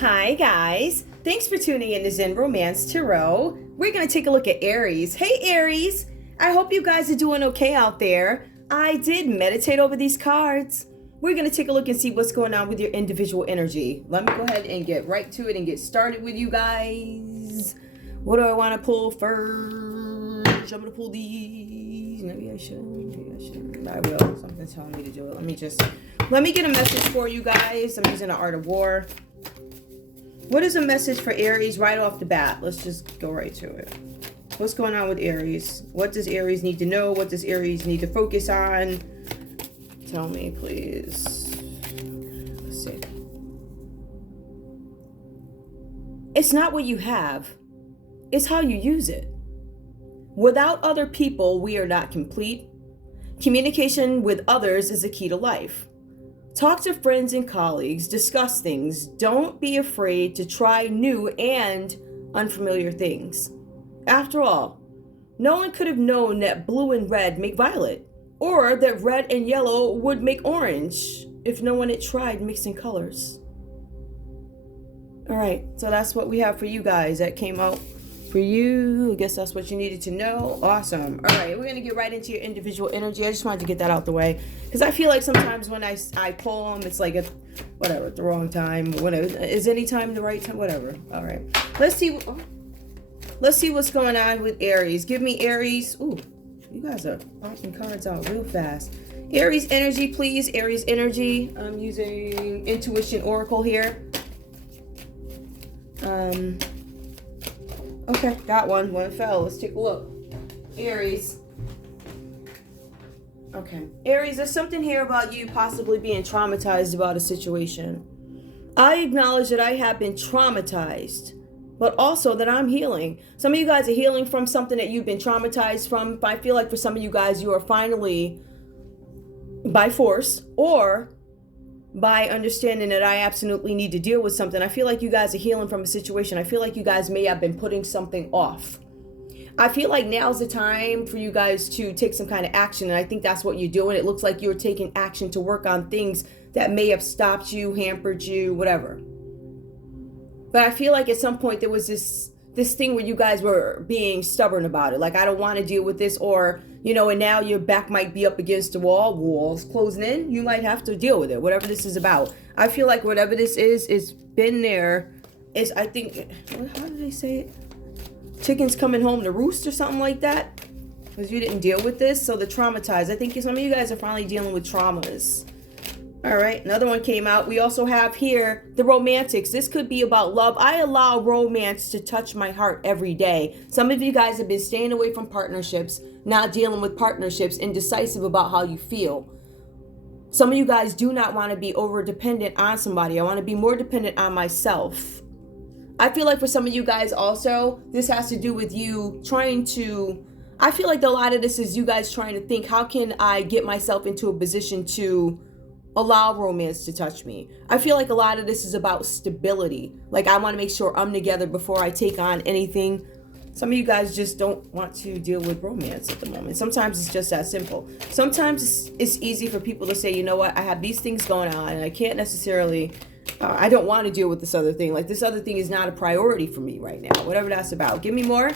Hi guys, thanks for tuning in to Zen Romance Tarot. We're going to take a look at Aries. Hey Aries, I hope you guys are doing okay out there. I did meditate over these cards. We're going to take a look and see what's going on with your individual energy. Let me go ahead and get right to it and get started with you guys. What do I want to pull first? I'm going to pull these. Maybe I should. I will. Something's telling me to do it. Let me get a message for you guys. I'm using the Art of War. What is a message for Aries right off the bat? Let's just go right to it. What's going on with Aries? What does Aries need to know? What does Aries need to focus on? Tell me, please. Let's see. It's not what you have. It's how you use it. Without other people, we are not complete. Communication with others is the key to life. Talk to friends and colleagues, discuss things. Don't be afraid to try new and unfamiliar things. After all, no one could have known that blue and red make violet, or that red and yellow would make orange if no one had tried mixing colors. All right, so that's what we have for you guys. That came out for you. I guess that's what you needed to know. Awesome. All right, we're gonna get right into your individual energy. I just wanted to get that out the way because I feel like sometimes when I pull them, it's like at the wrong time. Whatever. Is any time the right time? Whatever. All right. Let's see what's going on with Aries. Give me Aries. Ooh, you guys are popping cards out real fast. Aries energy, please. Aries energy. I'm using Intuition Oracle here. Okay, got one. One fell. Let's take a look. Aries. Okay. Aries, there's something here about you possibly being traumatized about a situation. I acknowledge that I have been traumatized, but also that I'm healing. Some of you guys are healing from something that you've been traumatized from. I feel like for some of you guys, you are finally, by force, or by understanding that I absolutely need to deal with something. I feel like you guys are healing from a situation. I feel like you guys may have been putting something off. I feel like now's the time for you guys to take some kind of action, and I think that's what you're doing. It looks like you're taking action to work on things that may have stopped you, hampered you, whatever. But I feel like at some point there was this thing where you guys were being stubborn about it. Like, I don't want to deal with this, or, and now your back might be up against the wall, walls closing in. You might have to deal with it, whatever this is about. I feel like whatever this is, it's been there. I think, how do they say it? Chickens coming home to roost or something like that. Because you didn't deal with this. So the traumatized. I think some of you guys are finally dealing with traumas. All right, another one came out. We also have here the romantics. This could be about love. I allow romance to touch my heart every day. Some of you guys have been staying away from partnerships, not dealing with partnerships, indecisive about how you feel. Some of you guys do not want to be over dependent on somebody. I want to be more dependent on myself. I feel like for some of you guys also, this has to do with you I feel like a lot of this is you guys trying to think, how can I get myself into a position to allow romance to touch me? I feel like a lot of this is about stability. Like, I want to make sure I'm together before I take on anything. Some of you guys just don't want to deal with romance at the moment. Sometimes it's just that simple. Sometimes it's easy for people to say, you know what, I have these things going on and I can't necessarily, I don't want to deal with this other thing. Like, this other thing is not a priority for me right now, whatever that's about. Give me more.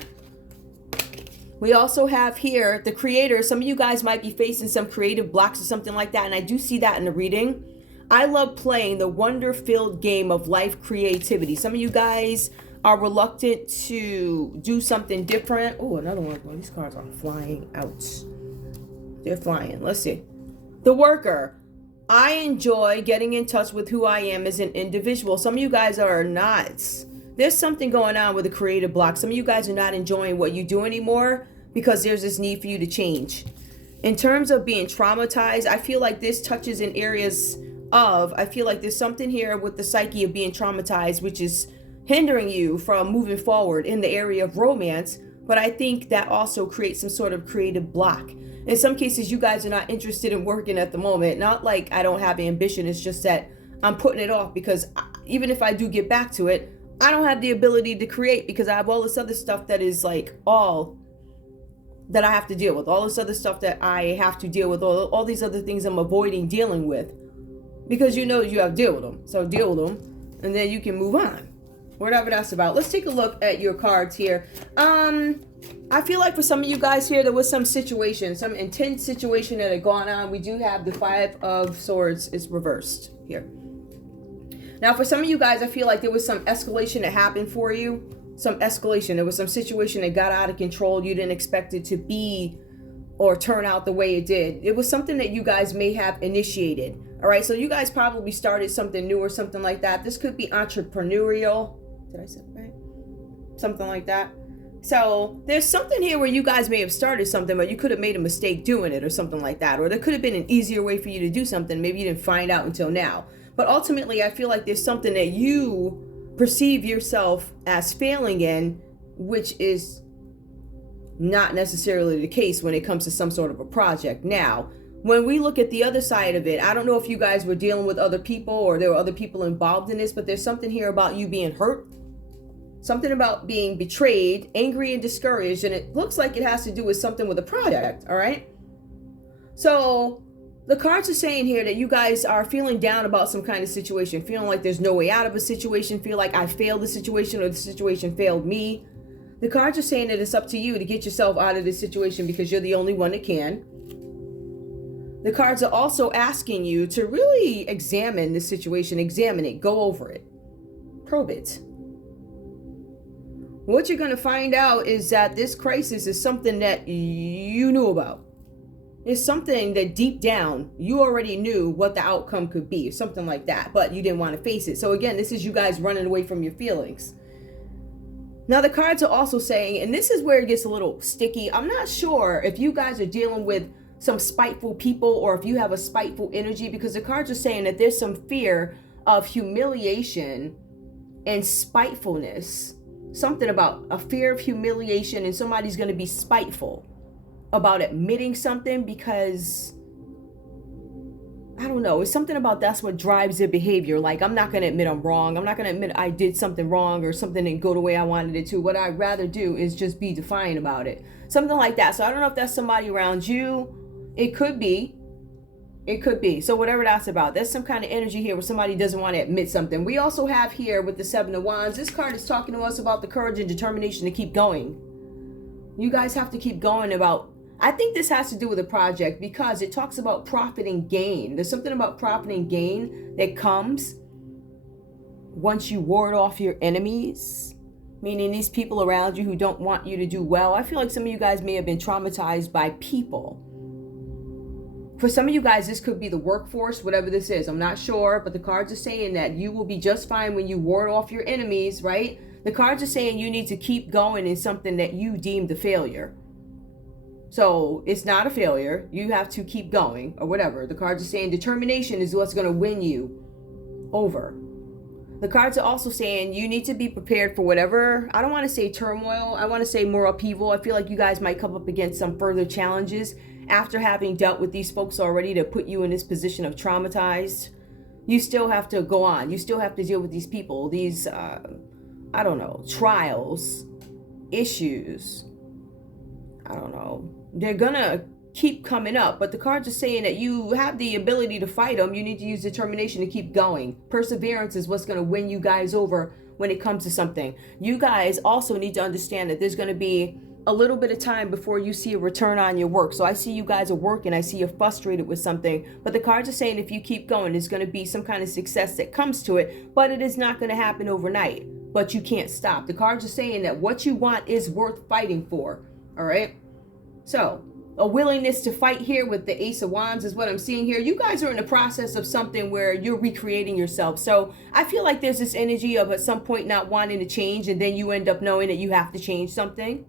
We also have here the creator. Some of you guys might be facing some creative blocks or something like that, and I do see that in the reading. I love playing the wonder-filled game of life creativity. Some of you guys are reluctant to do something different. Oh, another one. Well, these cards are flying out. They're flying. Let's see. The worker. I enjoy getting in touch with who I am as an individual. Some of you guys are not. There's something going on with a creative block. Some of you guys are not enjoying what you do anymore because there's this need for you to change. In terms of being traumatized, I feel like this touches in areas I feel like there's something here with the psyche of being traumatized, which is hindering you from moving forward in the area of romance. But I think that also creates some sort of creative block. In some cases, you guys are not interested in working at the moment. Not like I don't have ambition. It's just that I'm putting it off because even if I do get back to it, I don't have the ability to create because I have all this other stuff that is like all that I have to deal with. All this other stuff that I have to deal with. All these other things I'm avoiding dealing with. Because you know you have to deal with them. So deal with them. and then you can move on. Whatever that's about. Let's take a look at your cards here. I feel like for some of you guys here, there was some situation, some intense situation that had gone on. We do have the Five of Swords is reversed here. Now, for some of you guys, I feel like there was some escalation that happened for you. Some escalation. There was some situation that got out of control. You didn't expect it to be or turn out the way it did. It was something that you guys may have initiated. All right. So you guys probably started something new or something like that. This could be entrepreneurial. Did I say it right? Something like that. So there's something here where you guys may have started something, but you could have made a mistake doing it or something like that. Or there could have been an easier way for you to do something. Maybe you didn't find out until now. But ultimately, I feel like there's something that you perceive yourself as failing in, which is not necessarily the case when it comes to some sort of a project. Now, when we look at the other side of it, I don't know if you guys were dealing with other people or there were other people involved in this, but there's something here about you being hurt. Something about being betrayed, angry and discouraged, and it looks like it has to do with something with a project, all right? So the cards are saying here that you guys are feeling down about some kind of situation, feeling like there's no way out of a situation, feel like I failed the situation or the situation failed me. The cards are saying that it's up to you to get yourself out of this situation because you're the only one that can. The cards are also asking you to really examine the situation, examine it, go over it, probe it. What you're going to find out is that this crisis is something that you knew about. It's something that deep down, you already knew what the outcome could be, something like that, but you didn't want to face it. So again, this is you guys running away from your feelings. Now the cards are also saying, and this is where it gets a little sticky, I'm not sure if you guys are dealing with some spiteful people or if you have a spiteful energy, because the cards are saying that there's some fear of humiliation and spitefulness. Something about a fear of humiliation and somebody's going to be spiteful about admitting something because, I don't know, it's something about that's what drives their behavior. Like, I'm not going to admit I'm wrong. I'm not going to admit I did something wrong or something didn't go the way I wanted it to. What I'd rather do is just be defiant about it. Something like that. So I don't know if that's somebody around you. It could be. It could be. So whatever that's about, there's some kind of energy here where somebody doesn't want to admit something. We also have here with the Seven of Wands, this card is talking to us about the courage and determination to keep going. You guys have to keep going about, I think this has to do with a project because it talks about profit and gain. There's something about profit and gain that comes once you ward off your enemies, meaning these people around you who don't want you to do well. I feel like some of you guys may have been traumatized by people. For some of you guys, this could be the workforce, whatever this is. I'm not sure, but the cards are saying that you will be just fine when you ward off your enemies, right? The cards are saying you need to keep going in something that you deemed a failure. So it's not a failure. You have to keep going or whatever. The cards are saying determination is what's going to win you over. The cards are also saying you need to be prepared for whatever, I don't want to say turmoil. I want to say more upheaval. I feel like you guys might come up against some further challenges after having dealt with these folks already to put you in this position of traumatized. You still have to go on. You still have to deal with these people, these, I don't know, trials, issues. I don't know. They're gonna keep coming up, but the cards are saying that you have the ability to fight them. You need to use determination to keep going. Perseverance is what's going to win you guys over when it comes to something. You guys also need to understand that there's going to be a little bit of time before you see a return on your work. So I see you guys are working. I see you're frustrated with something, but the cards are saying if you keep going, there's going to be some kind of success that comes to it, but it is not going to happen overnight. But you can't stop. The cards are saying that what you want is worth fighting for. All right. So a willingness to fight here with the Ace of Wands is what I'm seeing here. You guys are in the process of something where you're recreating yourself. So I feel like there's this energy of at some point not wanting to change, and then you end up knowing that you have to change something.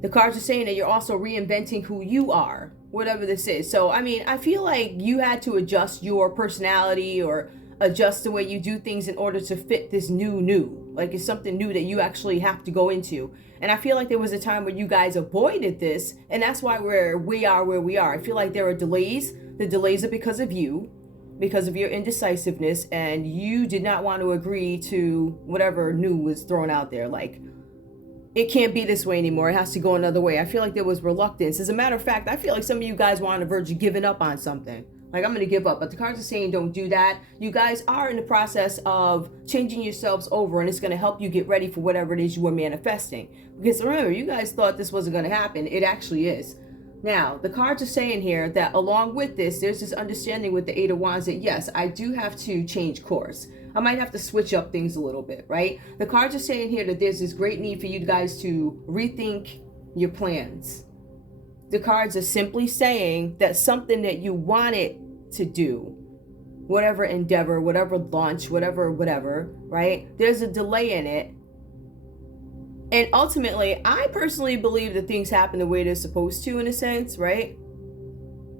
The cards are saying that you're also reinventing who you are, whatever this is. So, I mean, I feel like you had to adjust your personality or adjust the way you do things in order to fit this new. Like it's something new that you actually have to go into. And I feel like there was a time where you guys avoided this, and that's why we are where we are. I feel like there are delays. The delays are because of you, because of your indecisiveness, and you did not want to agree to whatever new was thrown out there. Like, it can't be this way anymore. It has to go another way. I feel like there was reluctance. As a matter of fact, I feel like some of you guys were on the verge of giving up on something. Like, I'm going to give up. But the cards are saying don't do that. You guys are in the process of changing yourselves over, and it's going to help you get ready for whatever it is you are manifesting. Because remember, you guys thought this wasn't going to happen. It actually is. Now, the cards are saying here that along with this, there's this understanding with the Eight of Wands that, yes, I do have to change course. I might have to switch up things a little bit, right? The cards are saying here that there's this great need for you guys to rethink your plans. The cards are simply saying that something that you wanted to do, whatever endeavor, whatever launch, whatever, right? There's a delay in it. And ultimately, I personally believe that things happen the way they're supposed to, in a sense, right?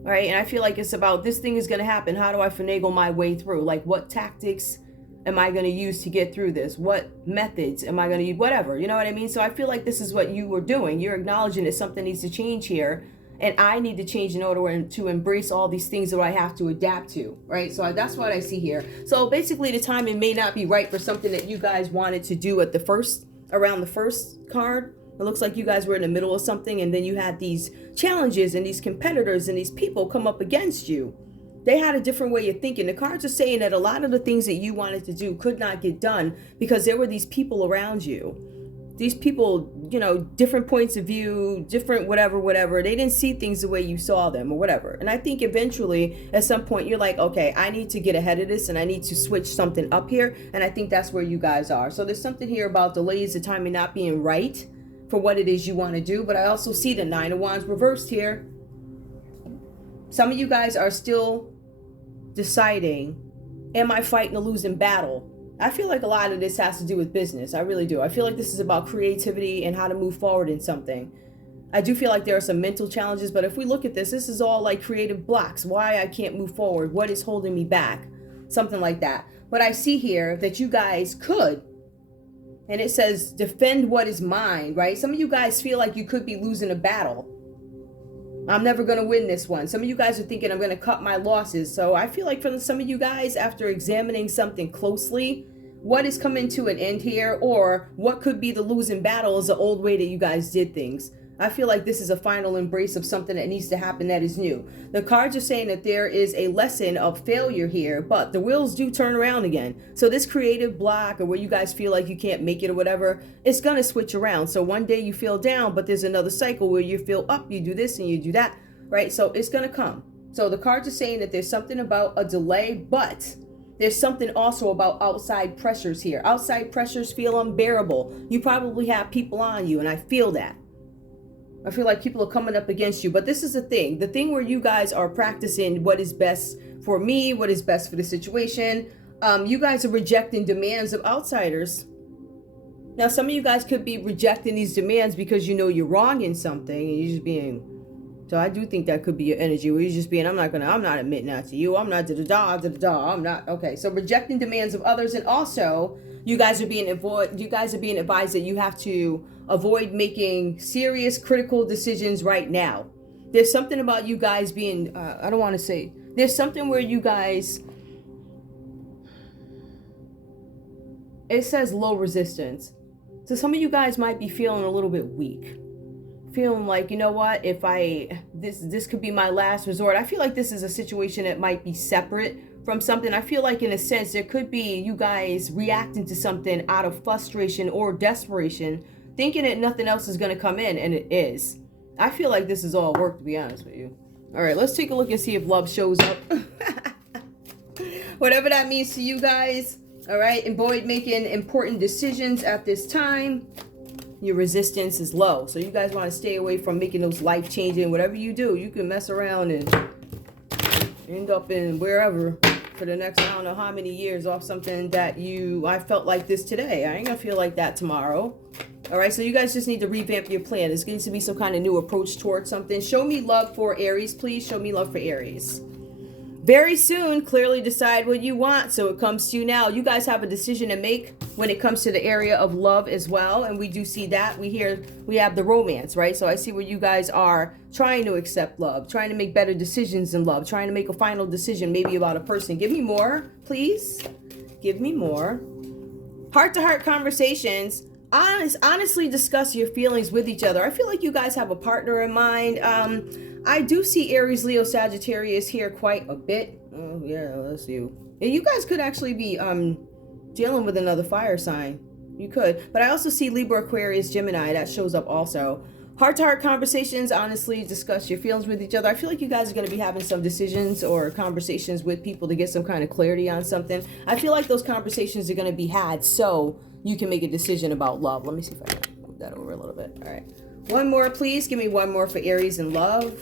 Right? And I feel like it's about, this thing is going to happen. How do I finagle my way through? Like, what tactics am I going to use to get through this? What methods am I going to use? Whatever, you know what I mean? So I feel like this is what you were doing. You're acknowledging that something needs to change here. And I need to change in order to embrace all these things that I have to adapt to, right? So that's what I see here. So basically, the timing may not be right for something that you guys wanted to do at around the first card. It looks like you guys were in the middle of something, and then you had these challenges and these competitors and these people come up against you. They had a different way of thinking. The cards are saying that a lot of the things that you wanted to do could not get done because there were these people around you. These people, you know, different points of view, different whatever. They didn't see things the way you saw them or whatever. And I think eventually at some point you're like, okay, I need to get ahead of this and I need to switch something up here. And I think that's where you guys are. So there's something here about delays, the timing not being right for what it is you want to do. But I also see the Nine of Wands reversed here. Some of you guys are still deciding, am I fighting a losing battle? I feel like a lot of this has to do with business. I really do. I feel like this is about creativity and how to move forward in something. I do feel like there are some mental challenges, but if we look at this is all like creative blocks. Why I can't move forward. What is holding me back? Something like that. But I see here that you guys could, and it says defend what is mine, right? Some of you guys feel like you could be losing a battle. I'm never going to win this one. Some of you guys are thinking I'm going to cut my losses. So I feel like for some of you guys, after examining something closely, what is coming to an end here, or what could be the losing battle is the old way that you guys did things. I feel like this is a final embrace of something that needs to happen that is new. The cards are saying that there is a lesson of failure here, but the wheels do turn around again. So this creative block, or where you guys feel like you can't make it or whatever, it's going to switch around. So one day you feel down, but there's another cycle where you feel up, you do this and you do that, right? So it's going to come. So the cards are saying that there's something about a delay, but there's something also about outside pressures here. Outside pressures feel unbearable. You probably have people on you, and I feel that. I feel like people are coming up against you. But this is the thing where you guys are practicing what is best for me, what is best for the situation. You guys are rejecting demands of outsiders. Now, some of you guys could be rejecting these demands because you know you're wrong in something, and you're just being... So I do think that could be your energy where you're just being, I'm not admitting that to you. I'm not I'm not. Okay. So rejecting demands of others. And also you guys are being advised that you have to avoid making serious critical decisions right now. There's something about you guys being, there's something where you guys, it says low resistance. So some of you guys might be feeling a little bit weak. Feeling like, you know what, if this could be my last resort. I feel like this is a situation that might be separate from something. I feel like in a sense there could be you guys reacting to something out of frustration or desperation, thinking that nothing else is going to come in, and it is. I feel like this is all work, to be honest with you. All right, let's take a look and see if love shows up. Whatever that means to you guys. All right, avoid making important decisions at this time. Your resistance is low. So you guys want to stay away from making those life-changing, whatever you do, you can mess around and end up in wherever for the next, I don't know how many years off something that I felt like this today. I ain't gonna feel like that tomorrow. All right, so you guys just need to revamp your plan. There's going to be some kind of new approach towards something. Show me love for Aries, please. Show me love for Aries. Very soon, clearly decide what you want. So it comes to you now. You guys have a decision to make when it comes to the area of love as well. And we do see that. We have the romance, right? So I see where you guys are trying to accept love, trying to make better decisions in love, trying to make a final decision maybe about a person. Give me more, please. Give me more. Heart-to-heart conversations. Honestly discuss your feelings with each other. I feel like you guys have a partner in mind. I do see Aries, Leo, Sagittarius here quite a bit. Oh yeah, that's you. You guys could actually be dealing with another fire sign. You could. But I also see Libra, Aquarius, Gemini. That shows up also. Heart-to-heart conversations, honestly, discuss your feelings with each other. I feel like you guys are going to be having some decisions or conversations with people to get some kind of clarity on something. I feel like those conversations are going to be had so you can make a decision about love. Let me see if I can move that over a little bit. All right. One more, please. Give me one more for Aries and love.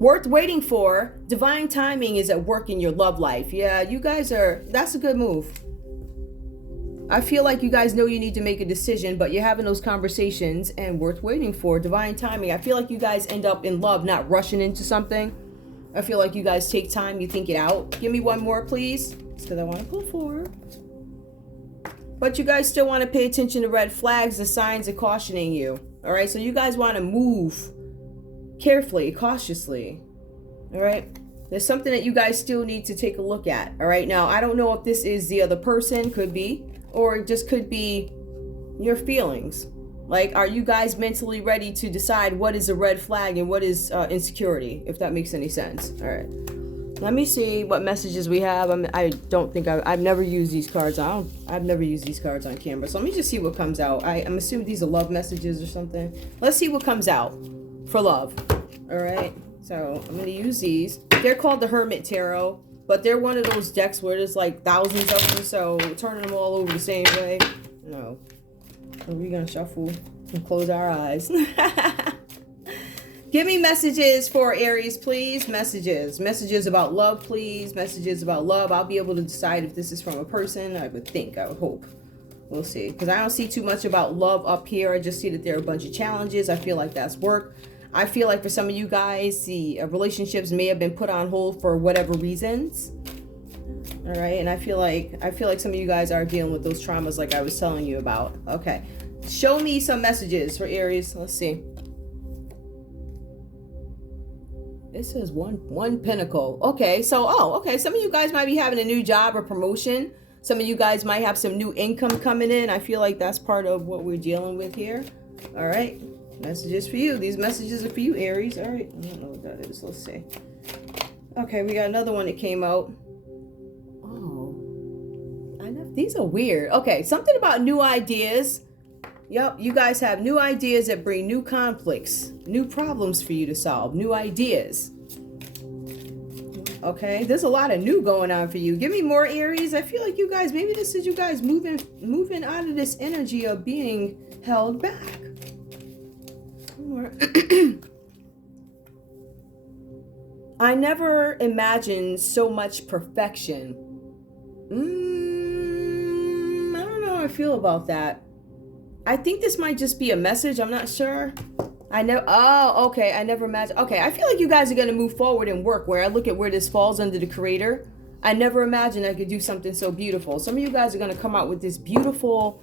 Worth waiting for. Divine timing is at work in your love life. Yeah, you guys are, that's a good move. I feel like you guys know you need to make a decision, but you're having those conversations and worth waiting for. Divine timing. I feel like you guys end up in love, not rushing into something. I feel like you guys take time, you think it out. Give me one more, please. It's because I want to pull four. But you guys still want to pay attention to red flags. The signs are cautioning you. All right, so you guys want to move carefully, cautiously. All right. There's something that you guys still need to take a look at. All right. Now, I don't know if this is the other person, could be, or it just could be your feelings. Like, are you guys mentally ready to decide what is a red flag and what is insecurity, if that makes any sense? All right. Let me see what messages we have. I don't think I've never used these cards. I've never used these cards on camera. So let me just see what comes out. I'm assuming these are love messages or something. Let's see what comes out for love. All right. So I'm going to use these. They're called the Hermit Tarot. But they're one of those decks where there's like thousands of them, so turning them all over the same way, no. So we're gonna shuffle and close our eyes. Give me messages for Aries, please. Messages about love, please. Messages about love. I'll be able to decide if this is from a person. I would hope. We'll see. Because I don't see too much about love up here. I just see that there are a bunch of challenges. I feel like that's work. I feel like for some of you guys, the relationships may have been put on hold for whatever reasons. All right, and I feel like some of you guys are dealing with those traumas like I was telling you about. Okay, show me some messages for Aries. Let's see. It says one pentacle. Okay, so okay, some of you guys might be having a new job or promotion. Some of you guys might have some new income coming in. I feel like that's part of what we're dealing with here. All right. Messages for you. These messages are for you, Aries. All right. I don't know what that is. Let's see. Okay, we got another one that came out. Oh. I know. These are weird. Okay, something about new ideas. Yep, you guys have new ideas that bring new conflicts, new problems for you to solve, new ideas. Okay, there's a lot of new going on for you. Give me more, Aries. I feel like you guys, maybe this is you guys moving out of this energy of being held back. I never imagined so much perfection. I don't know how I feel about that. I think this might just be a message. I'm not sure. I never imagined. Okay, I feel like you guys are going to move forward and work where I look at where this falls under the creator. I never imagined I could do something so beautiful. Some of you guys are going to come out with this beautiful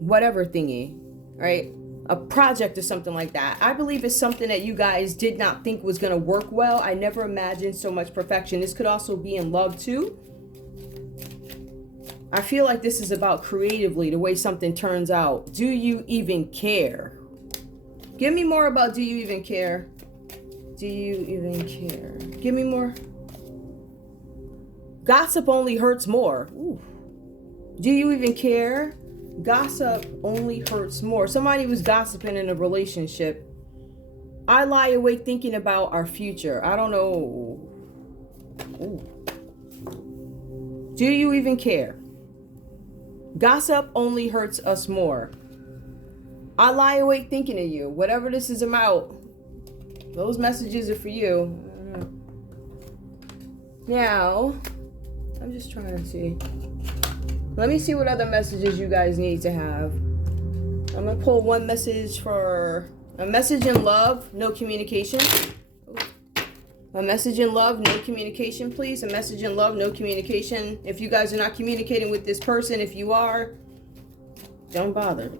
whatever thingy, right? A project or something like that. I believe it's something that you guys did not think was going to work well. I never imagined so much perfection. This could also be in love too. I feel like this is about creatively, the way something turns out. Do you even care? Give me more about do you even care? Do you even care? Give me more. Gossip only hurts more. Ooh. Do you even care? Gossip only hurts more. Somebody was gossiping in a relationship. I lie awake thinking about our future. I don't know. Ooh. Do you even care? Gossip only hurts us more. I lie awake thinking of you. Whatever this is about, those messages are for you. Now, I'm just trying to see. Let me see what other messages you guys need to have. I'm going to pull one message for a message in love, no communication. A message in love, no communication, please. A message in love, no communication. If you guys are not communicating with this person, if you are, don't bother.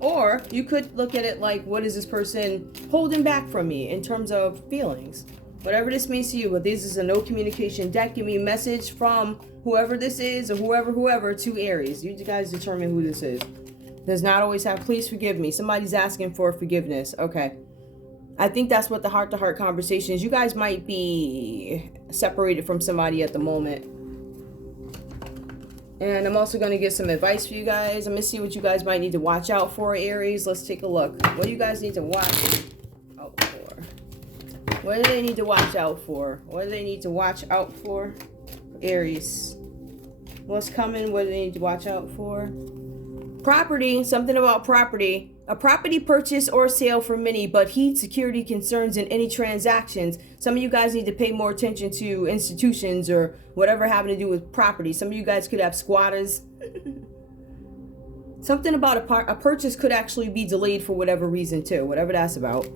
Or you could look at it like, what is this person holding back from me in terms of feelings? Whatever this means to you, but this is a no communication deck. Give me a message from whoever this is or whoever to Aries. You guys determine who this is. Does not always have, please forgive me. Somebody's asking for forgiveness. Okay. I think that's what the heart-to-heart conversation is. You guys might be separated from somebody at the moment. And I'm also going to get some advice for you guys. I'm going to see what you guys might need to watch out for, Aries. Let's take a look. What do you guys need to watch out for? What do they need to watch out for? What do they need to watch out for? Aries. What's coming? What do they need to watch out for? Property. Something about property. A property purchase or sale for many, but heed security concerns in any transactions. Some of you guys need to pay more attention to institutions or whatever having to do with property. Some of you guys could have squatters. Something about a purchase could actually be delayed for whatever reason too, whatever that's about.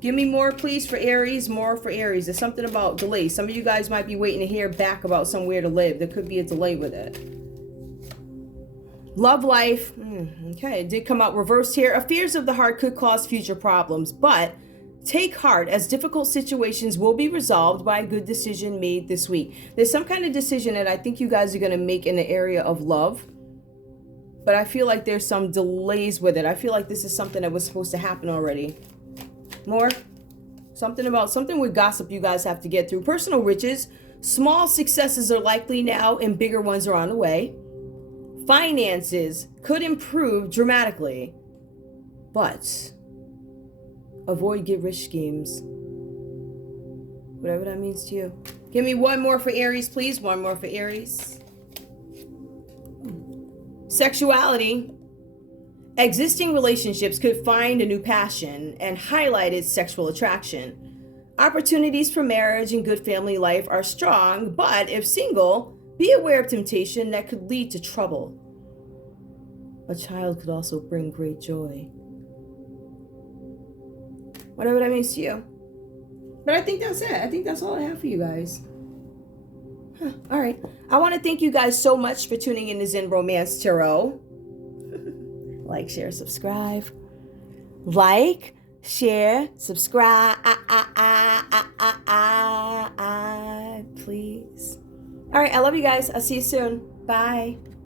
Give me more, please, for Aries. More for Aries. There's something about delay. Some of you guys might be waiting to hear back about somewhere to live. There could be a delay with it. Love life. Okay, it did come out reversed here. Affairs of the heart could cause future problems, but take heart as difficult situations will be resolved by a good decision made this week. There's some kind of decision that I think you guys are going to make in the area of love, but I feel like there's some delays with it. I feel like this is something that was supposed to happen already. More. Something with gossip you guys have to get through. Personal riches. Small successes are likely now and bigger ones are on the way. Finances could improve dramatically, but avoid get-rich schemes. Whatever that means to you. Give me one more for Aries, please. One more for Aries. Sexuality. Existing relationships could find a new passion and highlight its sexual attraction. Opportunities for marriage and good family life are strong, but if single, be aware of temptation that could lead to trouble. A child could also bring great joy. Whatever that means to you. But I think that's it. I think that's all I have for you guys. All right. I want to thank you guys so much for tuning in to Zen Romance Tarot. Like, share, subscribe. Like, share, subscribe. Please. All right. I love you guys. I'll see you soon. Bye.